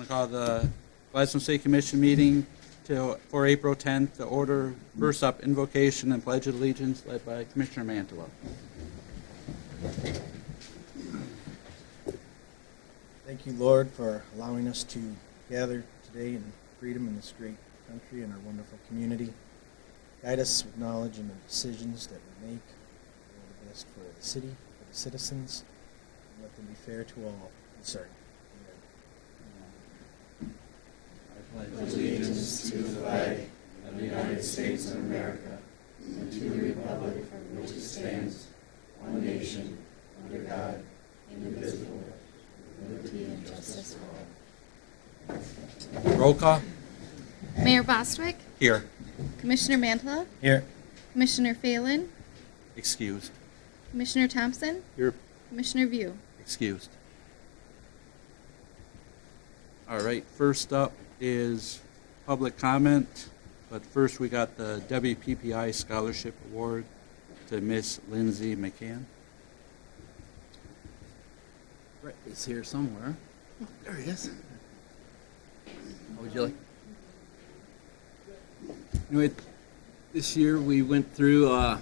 going to call the Gladstone City Commission meeting for April 10th to order. First up, invocation and pledge of allegiance led by Commissioner Mantala. Thank you, Lord, for allowing us to gather today in freedom in this great country and our wonderful community. Guide us with knowledge in the decisions that we make. For the best for the city, for the citizens, and let them be fair to all concerned. Allegiance to the flag of the United States of America and to the republic for which it stands, one nation, under God, indivisible, with liberty and justice for all. Roll call. Mayor Bostwick, Here. Commissioner Mantala, Here. Commissioner Phelan, Excused. Commissioner Thompson, Here. Commissioner View. Excused. All right, first up is public comment, but first we got the WPPI Scholarship Award to Miss Lindsay McCann. Brett is here somewhere. Oh, there he is. How would you like? Anyway, this year we went through, I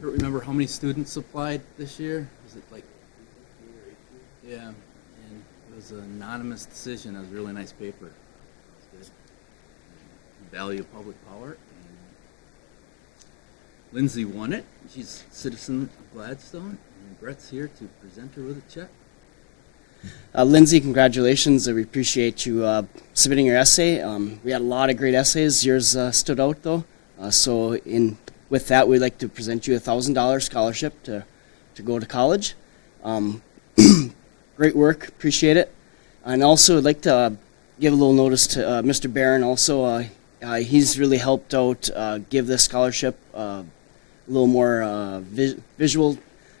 don't remember how many students applied this year. Was it like, yeah, and it was an anonymous decision. It was a really nice paper. It was good. Value of public power. And Lindsay won it. She's a citizen of Gladstone, and Brett's here to present her with a check. Lindsay, congratulations. We appreciate you submitting your essay. We had a lot of great essays. Yours stood out, though. With that, we'd like to present you a $1,000 scholarship to go to college. Great work. Appreciate it. And also, I'd like to give a little notice to Mr. Barron. Also, he's really helped out give this scholarship a little more visual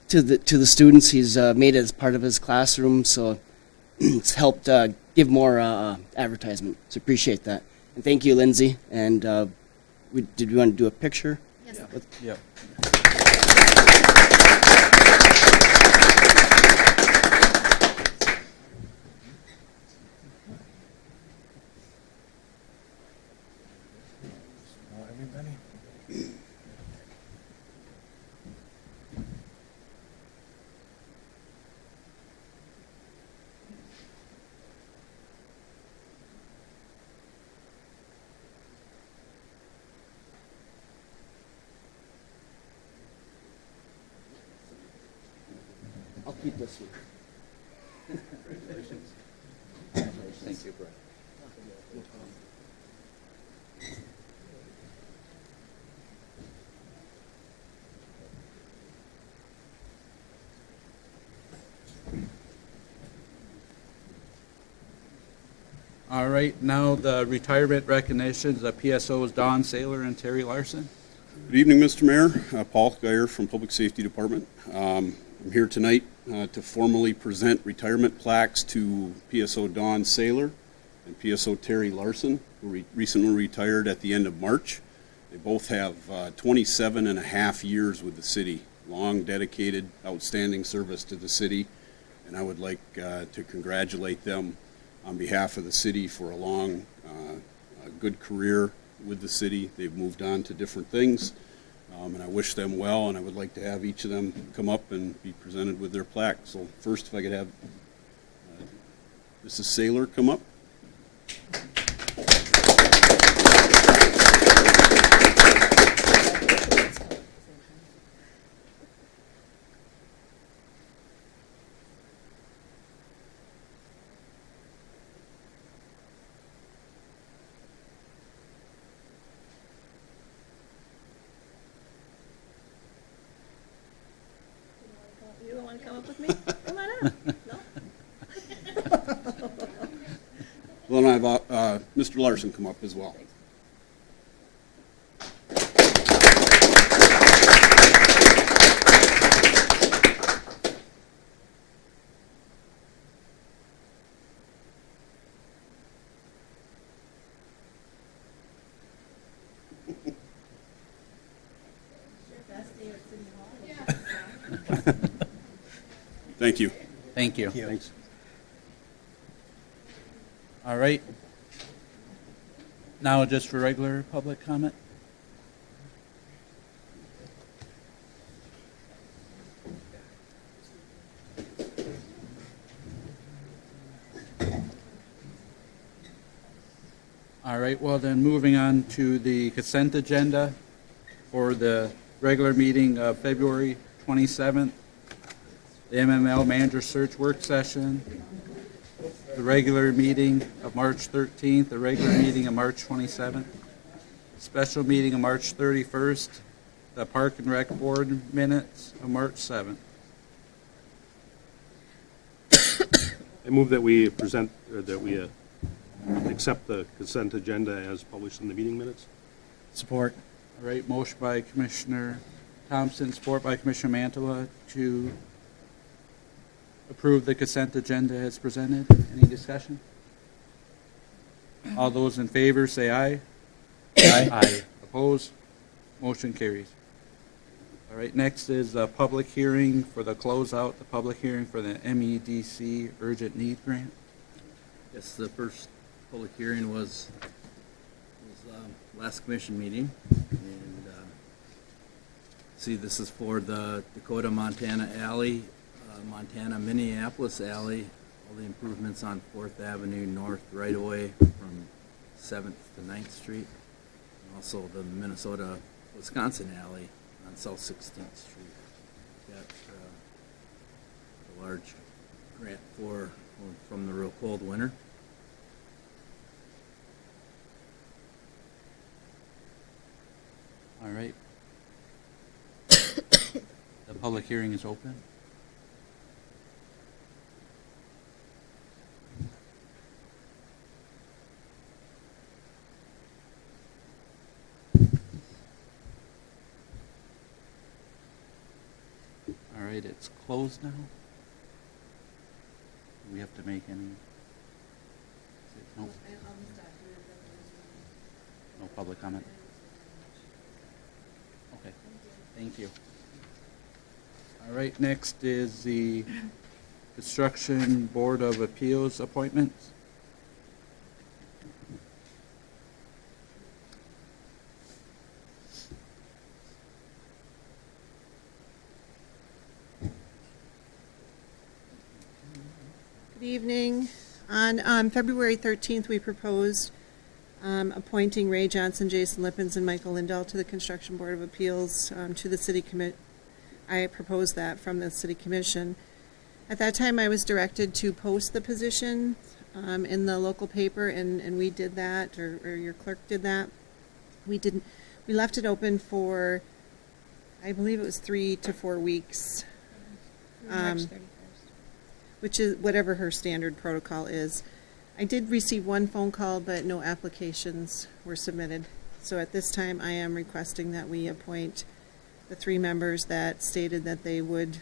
to the students. He's made it as part of his classroom, so it's helped give more advertisement. So appreciate that. And thank you, Lindsay. And did we want to do a picture? Yes. Yep. Everybody? I'll keep this one. Thank you, Brett. All right, now the retirement recognitions, the PSOs Don Saylor and Terry Larson. Good evening, Mr. Mayor. Paul Geyer from Public Safety Department. I'm here tonight to formally present retirement plaques to PSO Don Saylor and PSO Terry Larson, who recently retired at the end of March. They both have 27 and a half years with the city, long, dedicated, outstanding service to the city, and I would like to congratulate them on behalf of the city for a long, good career with the city. They've moved on to different things, and I wish them well, and I would like to have each of them come up and be presented with their plaque. So first, if I could have Mrs. Saylor come up. You don't want to come up with me? Come on up. No? Well, then I have Mr. Larson come up as well. Thank you. Thank you. Thanks. All right. Now just for regular public comment. All right, well then, moving on to the consent agenda for the regular meeting of February 27th, the MML Manager Search Work Session, the regular meeting of March 13th, the regular meeting of March 27th, special meeting of March 31st, the Park and Rec Board minutes of March 7th. I move that we present, or that we accept the consent agenda as published in the meeting minutes. Support. All right, motion by Commissioner Thompson, support by Commissioner Mantala to approve the consent agenda as presented. Any discussion? All those in favor say aye. Aye. Opposed? Motion carries. All right, next is a public hearing for the closeout, the public hearing for the MEDC Urgent Need Grant. Yes, the first public hearing was last commission meeting, and see, this is for the Dakota Montana Alley, Montana Minneapolis Alley, all the improvements on 4th Avenue North right away from 7th to 9th Street, and also the Minnesota Wisconsin Alley on South 16th Street. Got a large grant from the real cold winter. All right. The public hearing is open. All right, it's closed now. Do we have to make any? No. No public comment. Okay, thank you. All right, next is the Construction Board of Appeals appointments. Good evening. On February 13th, we proposed appointing Ray Johnson, Jason Lippens, and Michael Lindell to the Construction Board of Appeals to the City Commit. I proposed that from the City Commission. At that time, I was directed to post the position in the local paper, and we did that, or your clerk did that. We left it open for, I believe it was 3 to 4 weeks. March 31st. Which is whatever her standard protocol is. I did receive one phone call, but no applications were submitted. So at this time, I am requesting that we appoint the 3 members that stated that they would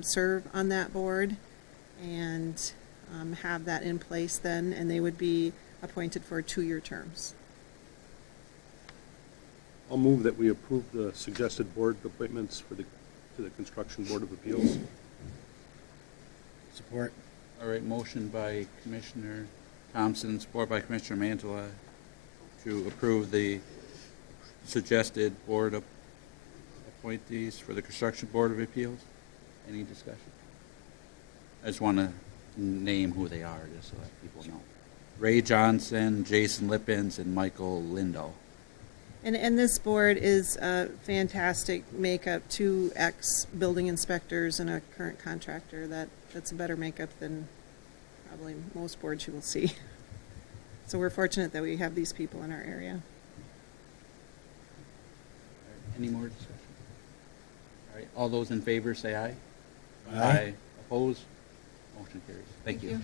serve on that board and have that in place then, and they would be appointed for 2-year terms. I'll move that we approve the suggested board appointments to the Construction Board of Appeals. Support. All right, motion by Commissioner Thompson, support by Commissioner Mantala to approve the suggested board appointees for the Construction Board of Appeals. Any discussion? I just want to name who they are, just so that people know. Ray Johnson, Jason Lippens, and Michael Lindell. And this board is a fantastic makeup, 2 ex-building inspectors and a current contractor. That's a better makeup than probably most boards you will see. So we're fortunate that we have these people in our area. All right, any more discussion? All right, all those in favor say aye. Aye. Opposed? Motion carries. Thank you.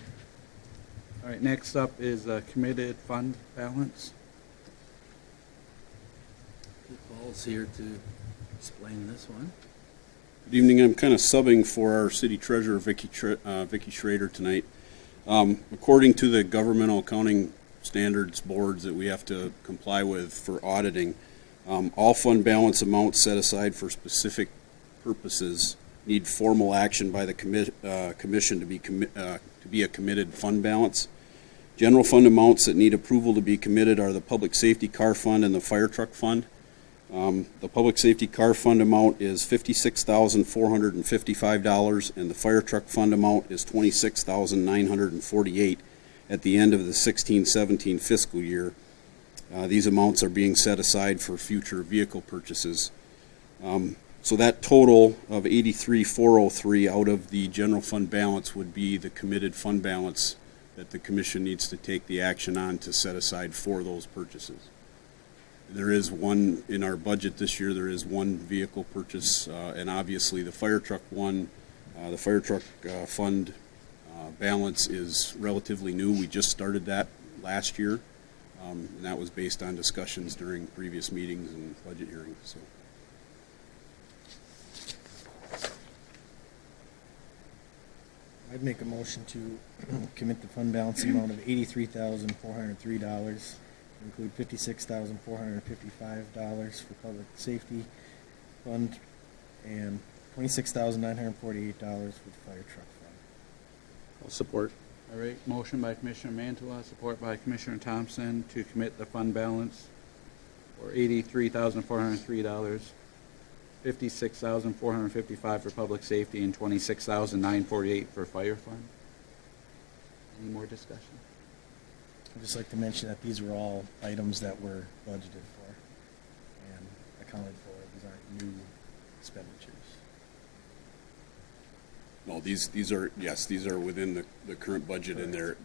All right, next up is committed fund balance. Paul's here to explain this one. Good evening. I'm kind of subbing for our city treasurer, Vicky Schrader, tonight. According to the governmental accounting standards boards that we have to comply with for auditing, all fund balance amounts set aside for specific purposes need formal action by the commission to be a committed fund balance. General fund amounts that need approval to be committed are the Public Safety Car Fund and the Fire Truck Fund. The Public Safety Car Fund amount is $56,455, and the Fire Truck Fund amount is $26,948 at the end of the 16-17 fiscal year. These amounts are being set aside for future vehicle purchases. So that total of $83,403 out of the general fund balance would be the committed fund balance that the commission needs to take the action on to set aside for those purchases. There is one, in our budget this year, there is one vehicle purchase, and obviously the fire truck one, the fire truck fund balance is relatively new. We just started that last year, and that was based on discussions during previous meetings and budget hearings. So. I'd make a motion to commit the fund balance amount of $83,403, include $56,455 for public safety fund and $26,948 for the fire truck fund. I'll support. All right, motion by Commissioner Mantala, support by Commissioner Thompson to commit the fund balance for $83,403, $56,455 for public safety, and $26,948 for fire fund. Any more discussion? I'd just like to mention that these were all items that were budgeted for and accounted for. These aren't new expenditures. No, these are, yes, these are within the current budget, and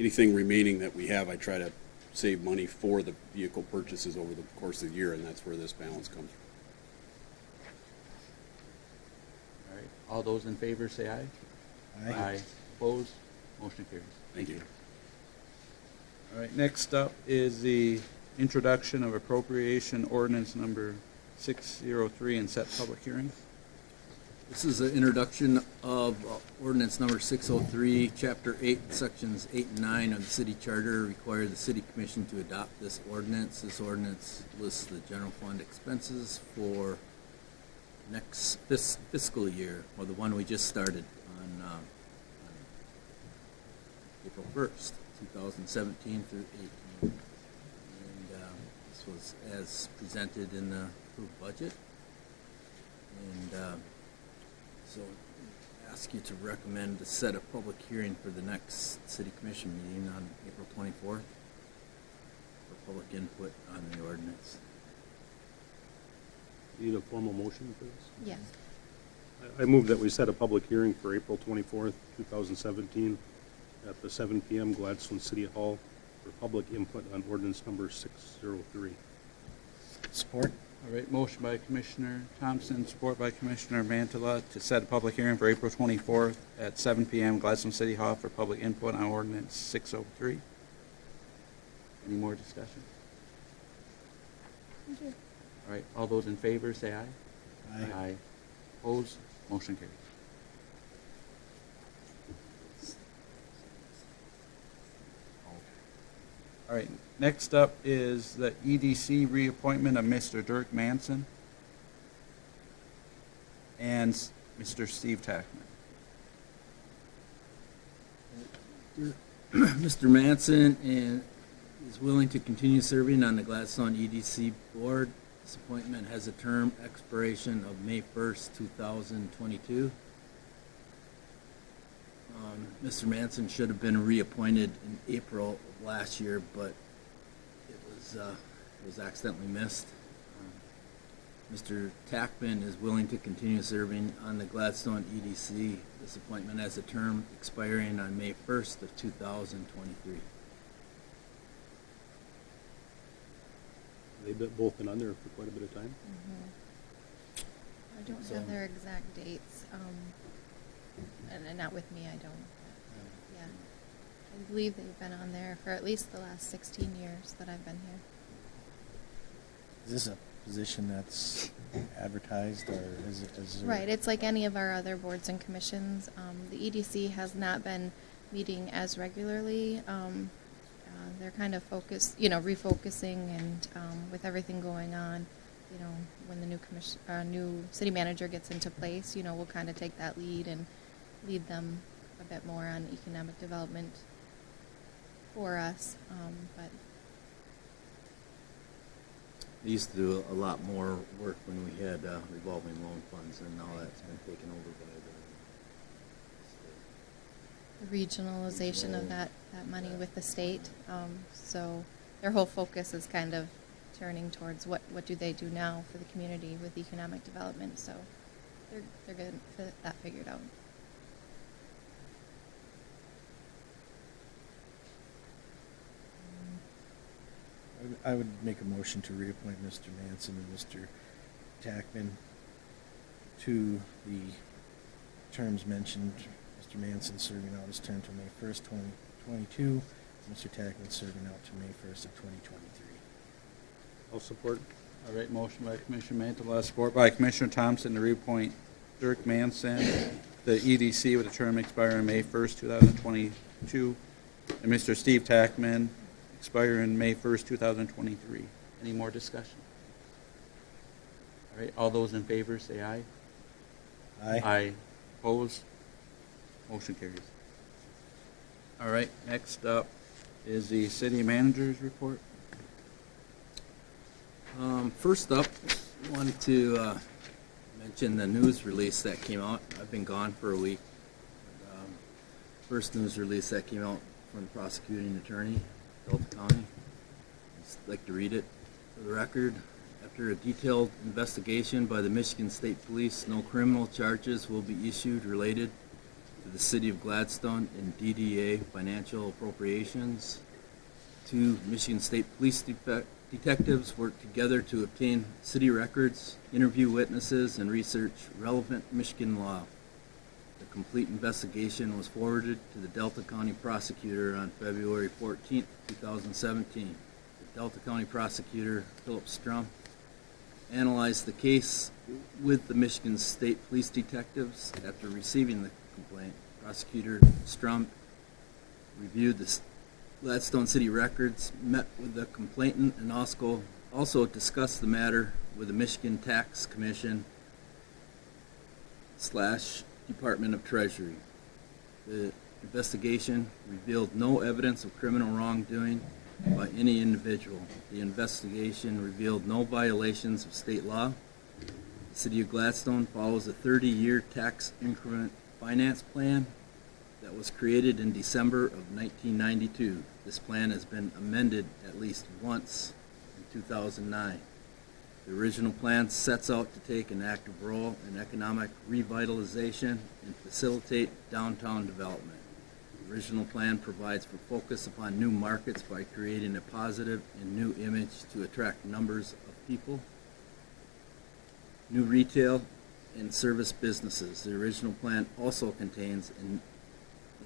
anything remaining that we have, I try to save money for the vehicle purchases over the course of the year, and that's where this balance comes from. All right, all those in favor say aye. Aye. Opposed? Motion carries. Thank you. All right, next up is the introduction of appropriation ordinance number 603 and set public hearing. This is an introduction of ordinance number 603, Chapter 8, Sections 8 and 9 of the city charter require the city commission to adopt this ordinance. This ordinance lists the general fund expenses for next fiscal year, or the one we just started on April 1st, 2017 through 18. And this was as presented in the approved budget. And so ask you to recommend to set a public hearing for the next city commission meeting on April 24th for public input on the ordinance. Need a formal motion for this? Yes. I move that we set a public hearing for April 24th, 2017 at the 7 p.m. Gladstone City Hall for public input on ordinance number 603. Support? All right, motion by Commissioner Thompson, support by Commissioner Mantala to set a public hearing for April 24th at 7 p.m. Gladstone City Hall for public input on ordinance 603. Any more discussion? All right, all those in favor say aye. Aye. Opposed? Motion carries. All right, next up is the EDC reappointment of Mr. Dirk Manson and Mr. Steve Tackman. Mr. Manson is willing to continue serving on the Gladstone EDC board. This appointment has a term expiration of May 1st, 2022. Mr. Manson should have been reappointed in April of last year, but it was accidentally missed. Mr. Tackman is willing to continue serving on the Gladstone EDC. This appointment has a term expiring on May 1st of 2023. They've both been on there for quite a bit of time. I don't have their exact dates, and not with me, I don't. Yeah, I believe they've been on there for at least the last 16 years that I've been here. Is this a position that's advertised, or is there... Right, it's like any of our other boards and commissions. The EDC has not been meeting as regularly. They're kind of focused, refocusing, and with everything going on, when the new new city manager gets into place, we'll kind of take that lead and lead them a bit more on economic development. for us, but They used to do a lot more work when we had revolving loan funds, and now that's been taken over by the regionalization of that money with the state. So their whole focus is kind of turning towards what do they do now for the community with economic development. So they're getting that figured out. I would make a motion to reappoint Mr. Manson and Mr. Tackman to the terms mentioned. Mr. Manson serving out his term to May 1st, 2022. Mr. Tackman serving out to May 1st of 2023. I'll support. All right, motion by Commissioner Mantala, support by Commissioner Thompson to reappoint Dirk Manson, the EDC, with a term expiring May 1st, 2022, and Mr. Steve Tackman, expiring May 1st, 2023. Any more discussion? All right, all those in favor say aye. Aye. Opposed? Motion carries. All right, next up is the city manager's report. First up, wanted to mention the news release that came out. I've been gone for a week. First news release that came out from the prosecuting attorney, Delta County. I'd like to read it for the record. After a detailed investigation by the Michigan State Police, no criminal charges will be issued related to the City of Gladstone and DDA financial appropriations. Two Michigan State Police detectives worked together to obtain city records, interview witnesses, and research relevant Michigan law. The complete investigation was forwarded to the Delta County prosecutor on February 14, 2017. The Delta County prosecutor, Philip Strum, analyzed the case with the Michigan State Police detectives. After receiving the complaint, prosecutor Strum reviewed the Gladstone City records, met with the complainant, and also discussed the matter with the Michigan Tax Commission / Department of Treasury. The investigation revealed no evidence of criminal wrongdoing by any individual. The investigation revealed no violations of state law. The City of Gladstone follows a 30-year tax increment finance plan that was created in December of 1992. This plan has been amended at least once in 2009. The original plan sets out to take an active role in economic revitalization and facilitate downtown development. The original plan provides for focus upon new markets by creating a positive and new image to attract numbers of people, new retail and service businesses. The original plan also contains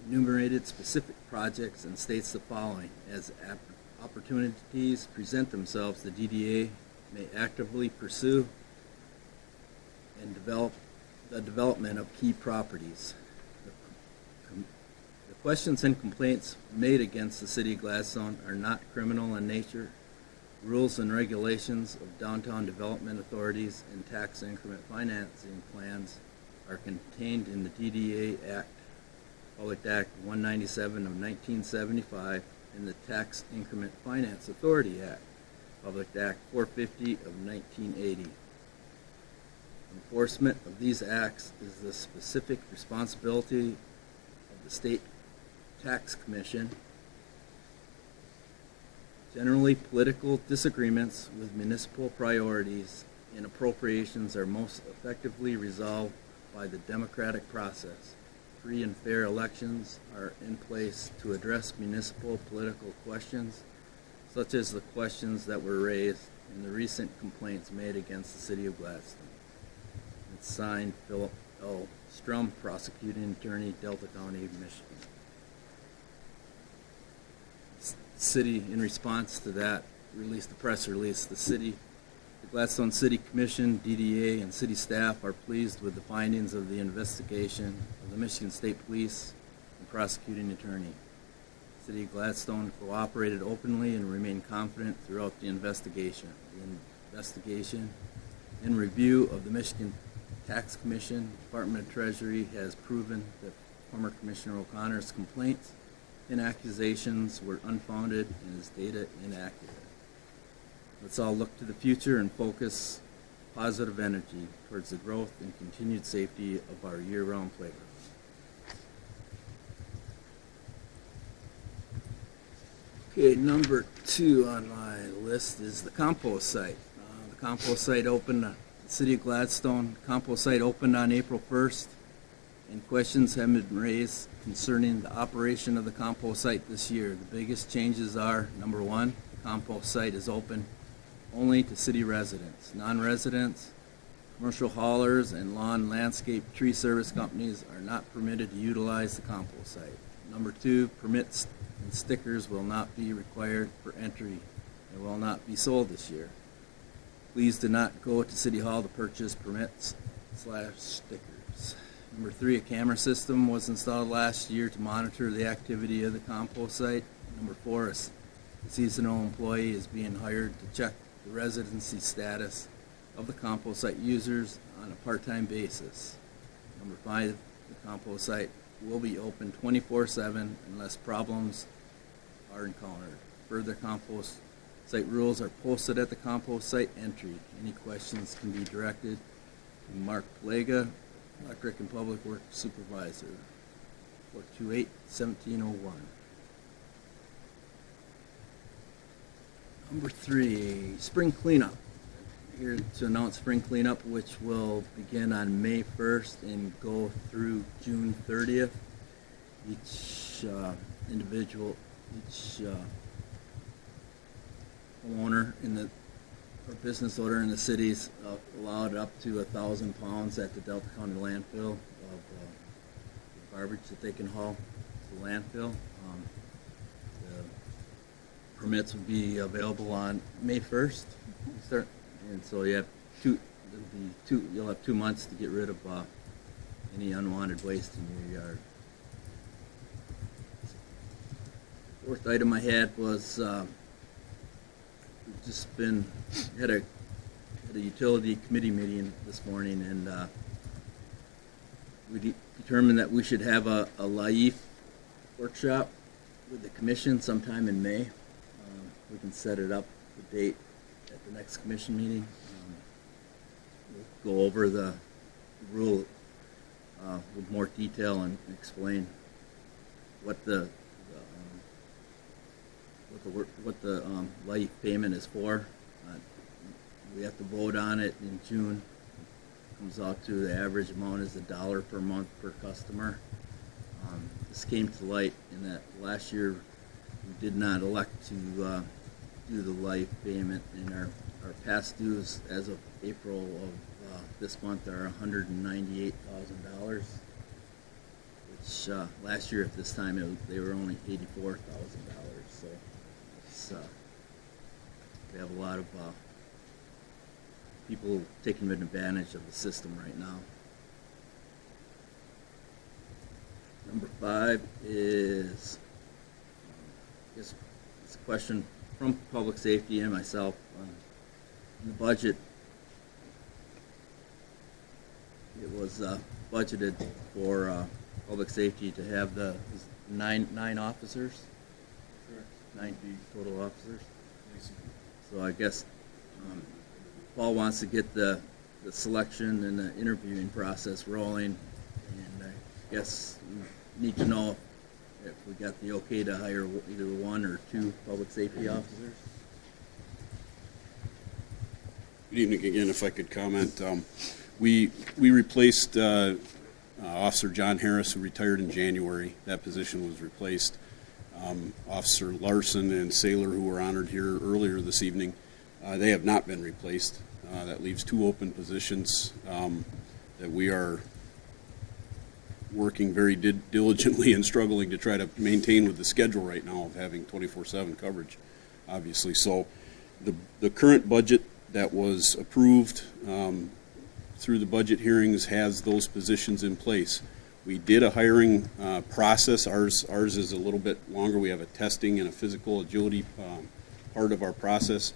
enumerated specific projects and states the following: as opportunities present themselves, the DDA may actively pursue and develop the development of key properties. The questions and complaints made against the City of Gladstone are not criminal in nature. Rules and regulations of downtown development authorities and tax increment financing plans are contained in the DDA Act, Public Act 197 of 1975, and the Tax Increment Finance Authority Act, Public Act 450 of 1980. Enforcement of these acts is the specific responsibility of the State Tax Commission. Generally, political disagreements with municipal priorities and appropriations are most effectively resolved by the democratic process. Free and fair elections are in place to address municipal political questions, such as the questions that were raised in the recent complaints made against the City of Gladstone. It's signed Philip L. Strum, Prosecuting Attorney, Delta County, Michigan. City, in response to that, released a press release. The Gladstone City Commission, DDA, and city staff are pleased with the findings of the investigation of the Michigan State Police and prosecuting attorney. City of Gladstone cooperated openly and remained confident throughout the investigation. The investigation and review of the Michigan Tax Commission, Department of Treasury has proven that former Commissioner O'Connor's complaints and accusations were unfounded and his data inaccurate. Let's all look to the future and focus positive energy towards the growth and continued safety of our year-round playground. Okay, number 2 on my list is the compost site. The compost site opened, the City of Gladstone compost site opened on April 1st, and questions have been raised concerning the operation of the compost site this year. The biggest changes are, number 1, the compost site is open only to city residents. Non-residents, commercial haulers, and lawn landscape tree service companies are not permitted to utilize the compost site. Number 2, permits and stickers will not be required for entry and will not be sold this year. Please do not go to City Hall to purchase permits/stickers. Number 3, a camera system was installed last year to monitor the activity of the compost site. Number 4, a seasonal employee is being hired to check the residency status of the compost site users on a part-time basis. Number 5, the compost site will be open 24/7 unless problems are encountered. Further compost site rules are posted at the compost site entry. Any questions can be directed to Mark Lega, Electric and Public Works Supervisor, 428-1701. Number 3, spring cleanup. Here to announce spring cleanup, which will begin on May 1st and go through June 30th. Each individual, each homeowner or business owner in the city's allowed up to 1,000 pounds at the Delta County landfill of garbage that they can haul to the landfill. The permits will be available on May 1st. And so you have you'll have 2 months to get rid of any unwanted waste in your yard. Fourth item I had was had a utility committee meeting this morning, and we determined that we should have a LAIF workshop with the commission sometime in May. We can set it up, the date, at the next commission meeting. We'll go over the rule with more detail and explain what the LAIF payment is for. We have to vote on it in June. Comes out to the average amount is $1 per month per customer. This came to light in that last year we did not elect to do the LAIF payment, and our past dues as of April of this month are $198,000, which last year at this time they were only $84,000. So it's, we have a lot of people taking advantage of the system right now. Number 5 is it's a question from Public Safety and myself on the budget. It was budgeted for Public Safety to have the nine officers. 9 total officers. So I guess Paul wants to get the selection and the interviewing process rolling, and I guess we need to know if we got the okay to hire either 1 or 2 public safety officers. Good evening again, if I could comment. We replaced Officer John Harris, who retired in January. That position was replaced. Officer Larson and Sailor, who were honored here earlier this evening, they have not been replaced. That leaves 2 open positions that we are working very diligently and struggling to try to maintain with the schedule right now of having 24/7 coverage, obviously. So the current budget that was approved through the budget hearings has those positions in place. We did a hiring process. Ours is a little bit longer. We have a testing and a physical agility part of our process.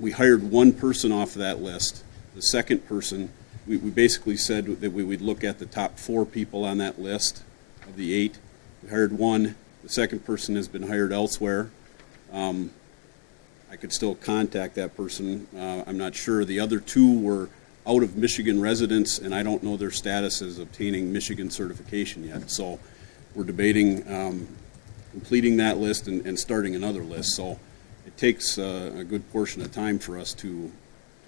We hired 1 person off of that list. The second person, we basically said that we would look at the top 4 people on that list of the 8. We hired 1, The second person has been hired elsewhere. I could still contact that person. I'm not sure. The other two were out of Michigan residents, and I don't know their status as obtaining Michigan certification yet. So we're debating completing that list and starting another list. So it takes a good portion of time for us to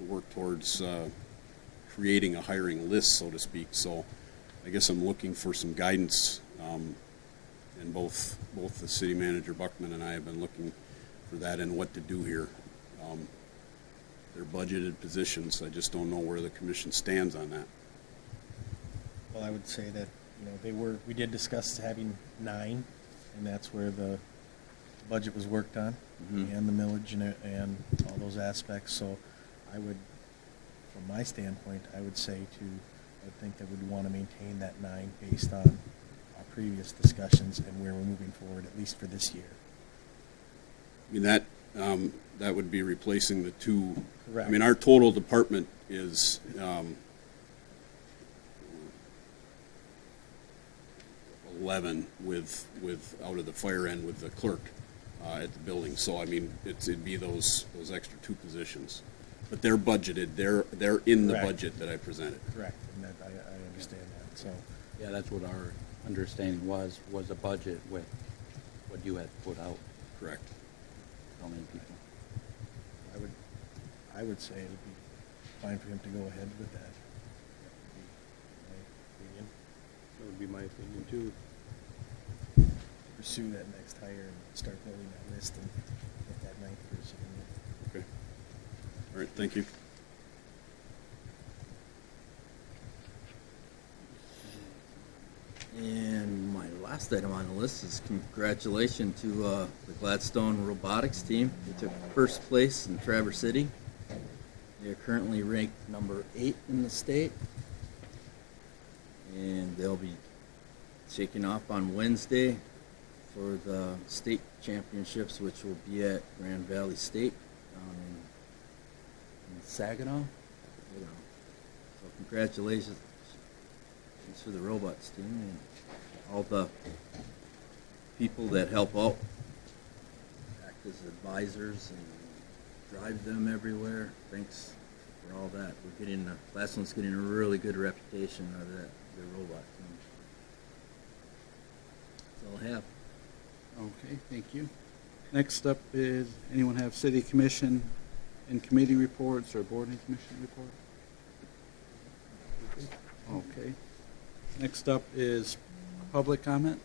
work towards creating a hiring list, so to speak. So I guess I'm looking for some guidance, and both the city manager, Buckman, and I have been looking for that and what to do here. They're budgeted positions. I just don't know where the commission stands on that. Well, I would say that, we did discuss having 9, and that's where the budget was worked on, and the millage and all those aspects. So I would, from my standpoint, I would think that we'd want to maintain that 9 based on our previous discussions and where we're moving forward, at least for this year. I mean, that would be replacing the 2. Correct. I mean, our total department is 11 with out of the fire end with the clerk at the building. So I mean, it'd be those extra 2 positions, but they're budgeted. They're in the Correct. budget that I presented. Correct, and that, I understand that, so. Yeah, that's what our understanding was a budget with what you had put out, Correct. how many people. I would say it would be fine for him to go ahead with that. That would be my opinion too. Pursue that next hire and start building that list and get that 9th person in there. Okay. All right. Thank you. And my last item on the list is congratulations to the Gladstone Robotics team. They took first place in Traverse City. They are currently ranked number 8 in the state. And they'll be shaking off on Wednesday for the state championships, which will be at Grand Valley State down in Saginaw. So congratulations to the robots team and all the people that help out, act as advisors and drive them everywhere. Thanks for all that. Gladstone's getting a really good reputation out of the robot team. That's all I have. Okay, thank you. Next up is, anyone have city commission and committee reports or board and commission reports? Okay. Next up is public comment.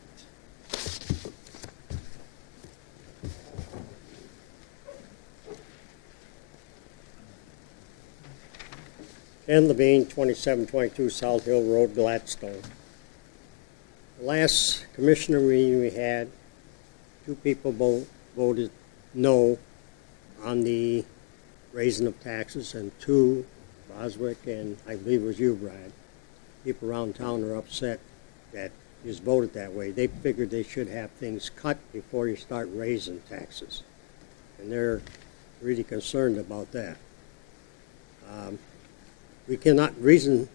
Ken Levine, 2722 South Hill Road, Gladstone. The last commissioner meeting we had, 2 people voted no on the raising of taxes, and 2, Boswick and I believe it was you, Brad. People around town are upset that you voted that way. They figured they should have things cut before you start raising taxes, and they're really concerned about that. We cannot reason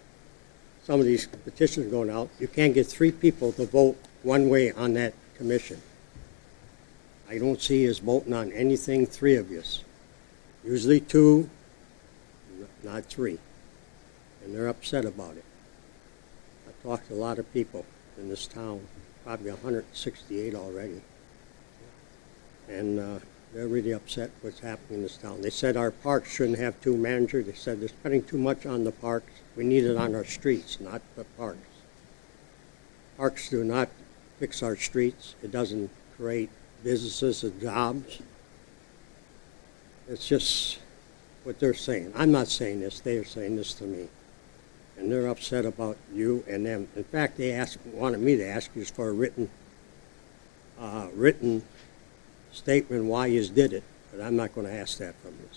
some of these petitions going out. You can't get 3 people to vote one way on that commission. I don't see us voting on anything, 3 of us. Usually 2, not 3. And they're upset about it. I've talked to a lot of people in this town, probably 168 already. And they're really upset what's happening in this town. They said our parks shouldn't have 2 managers. They said they're spending too much on the parks. We need it on our streets, not the parks. Parks do not fix our streets. It doesn't create businesses and jobs. It's just what they're saying. I'm not saying this. They are saying this to me. And they're upset about you and them. In fact, they wanted me to ask you for a written statement why you did it, but I'm not going to ask that from you.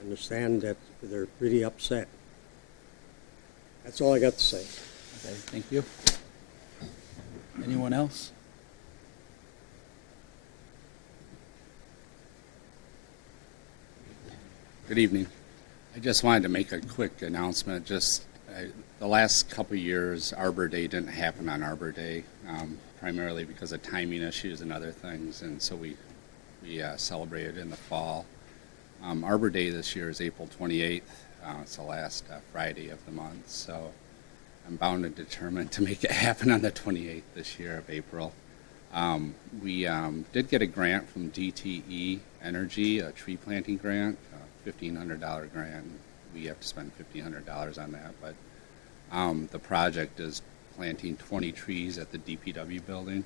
I understand that they're pretty upset. That's all I got to say. Okay, thank you. Anyone else? Good evening. I just wanted to make a quick announcement. Just The last couple of years, Arbor Day didn't happen on Arbor Day, primarily because of timing issues and other things, and so we celebrated in the fall. Arbor Day this year is April 28th. It's the last Friday of the month, so I'm bound and determined to make it happen on the 28th this year of April. We did get a grant from DTE Energy, a tree planting grant, a $1,500 grant. We have to spend $1,500 on that, but the project is planting 20 trees at the DPW building,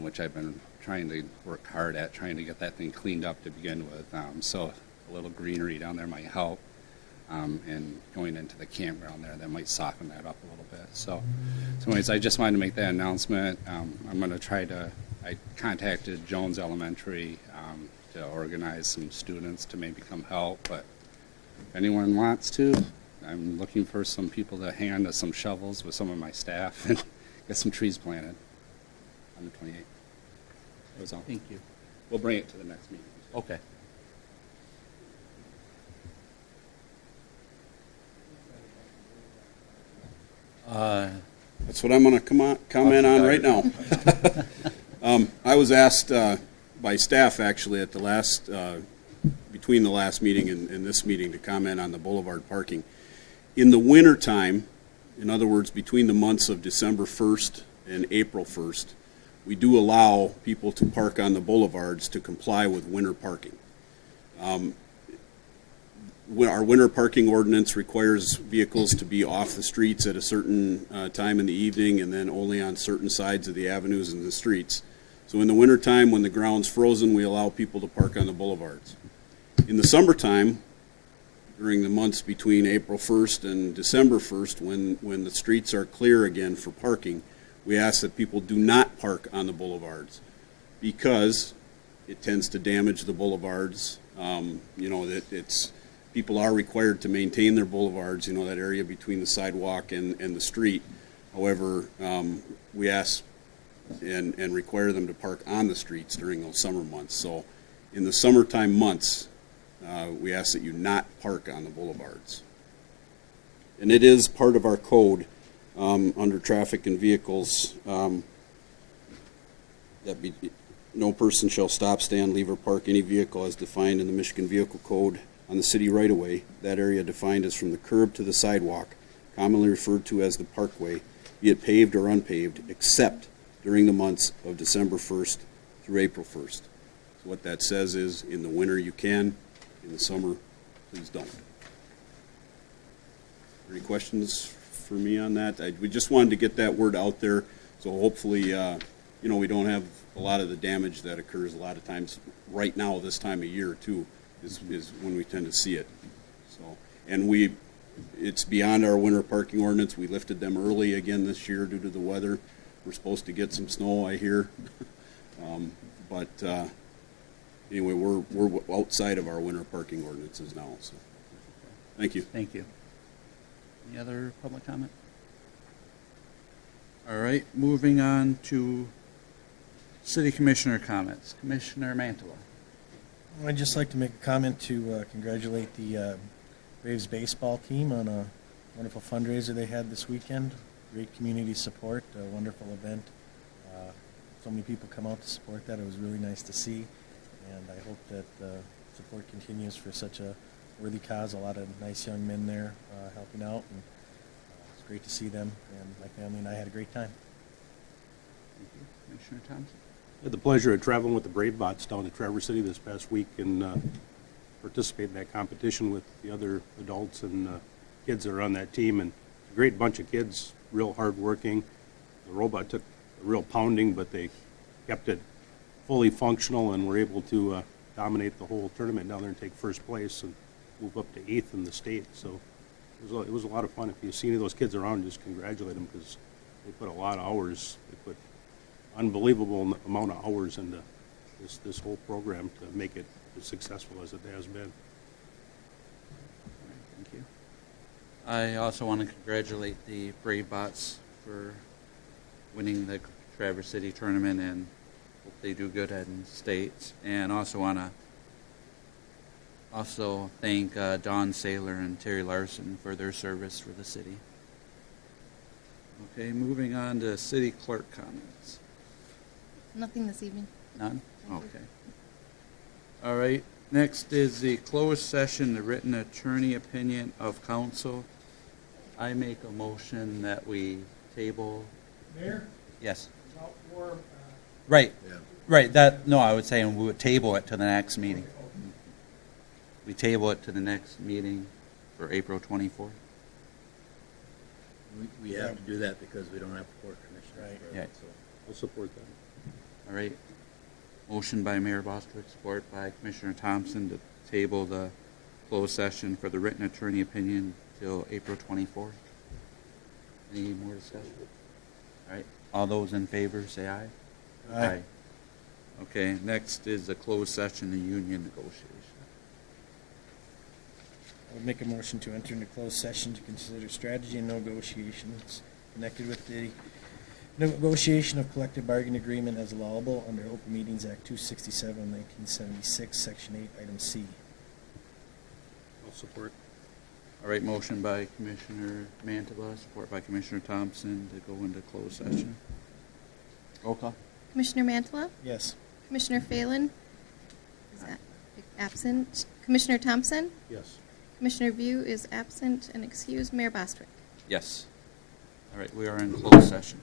which I've been trying to work hard at, trying to get that thing cleaned up to begin with. So a little greenery down there might help. And going into the campground there, that might soften that up a little bit. So anyways, I just wanted to make that announcement. I'm going to I contacted Jones Elementary to organize some students to maybe come help, but if anyone wants to, I'm looking for some people to hand us some shovels with some of my staff and get some trees planted on the 28th. That was all. Thank you. We'll bring it to the next meeting. Okay. That's what I'm going to comment on right now. I was asked by staff, actually, at the last, between the last meeting and this meeting, to comment on the boulevard parking. In the wintertime, in other words, between the months of December 1st and April 1st, we do allow people to park on the boulevards to comply with winter parking. Our winter parking ordinance requires vehicles to be off the streets at a certain time in the evening and then only on certain sides of the avenues and the streets. So in the wintertime, when the ground's frozen, we allow people to park on the boulevards. In the summertime, during the months between April 1st and December 1st, when the streets are clear again for parking, we ask that people do not park on the boulevards because it tends to damage the boulevards. People are required to maintain their boulevards, that area between the sidewalk and the street. However, we ask and require them to park on the streets during those summer months. So in the summertime months, we ask that you not park on the boulevards. And it is part of our code under traffic and vehicles no person shall stop, stand, leave, or park any vehicle as defined in the Michigan Vehicle Code on the city right-of-way, that area defined as from the curb to the sidewalk, commonly referred to as the parkway, be it paved or unpaved, except during the months of December 1st through April 1st. So what that says is, in the winter you can, in the summer, please don't. Any questions for me on that? We just wanted to get that word out there, so hopefully, we don't have a lot of the damage that occurs a lot of times right now this time of year too. Is when we tend to see it. So, and it's beyond our winter parking ordinance. We lifted them early again this year due to the weather. We're supposed to get some snow, I hear. Anyway, we're outside of our winter parking ordinances now. So, thank you. Thank you. Any other public comment? All right, moving on to city commissioner comments. Commissioner Mantala. I'd just like to make a comment to congratulate the Braves baseball team on a wonderful fundraiser they had this weekend. Great community support, a wonderful event. So many people come out to support that. It was really nice to see, and I hope that support continues for such a worthy cause. A lot of nice young men there helping out, and it's great to see them. And my family and I had a great time. Thank you. Commissioner Thompson. I had the pleasure of traveling with the Brave Bots down to Traverse City this past week and participate in that competition with the other adults and kids that are on that team. And a great bunch of kids, real hardworking. The robot took a real pounding, but they kept it fully functional and were able to dominate the whole tournament down there and take first place and move up to 8th in the state. So it was a lot of fun. If you see any of those kids around, just congratulate them because they put a lot of hours. They put unbelievable amount of hours into this whole program to make it as successful as it has been. Thank you. I also want to congratulate the Brave Bots for winning the Traverse City tournament and hope they do good in states. And also want to Also thank Don Saylor and Terry Larson for their service for the city. Okay, moving on to city clerk comments. Nothing this evening. None? Thank you. Okay. All right, next is the closed session, the written attorney opinion of counsel. I make a motion that we table. Mayor? Yes. About for, Right, right, that, no, I would say we would table it to the next meeting. We table it to the next meeting for April 24th. We have to do that because we don't have four commissioners. Right. Yeah. So I'll support that. All right. Motion by Mayor Bostwick, support by Commissioner Thompson to table the closed session for the written attorney opinion till April 24th. Any more discussion? All right. All those in favor, say aye. Aye. Okay, next is the closed session, the union negotiation. I would make a motion to enter into closed session to consider strategy and negotiations connected with the negotiation of collective bargaining agreement as allowable under Open Meetings Act 267, 1976, Section 8, Item C. I'll support. All right, motion by Commissioner Mantala, support by Commissioner Thompson to go into closed session. Roll call. Commissioner Mantala, Yes. Commissioner Phelan is absent. Commissioner Thompson, Yes. Commissioner View is absent and excused. Mayor Bostwick. Yes. All right, we are in closed session.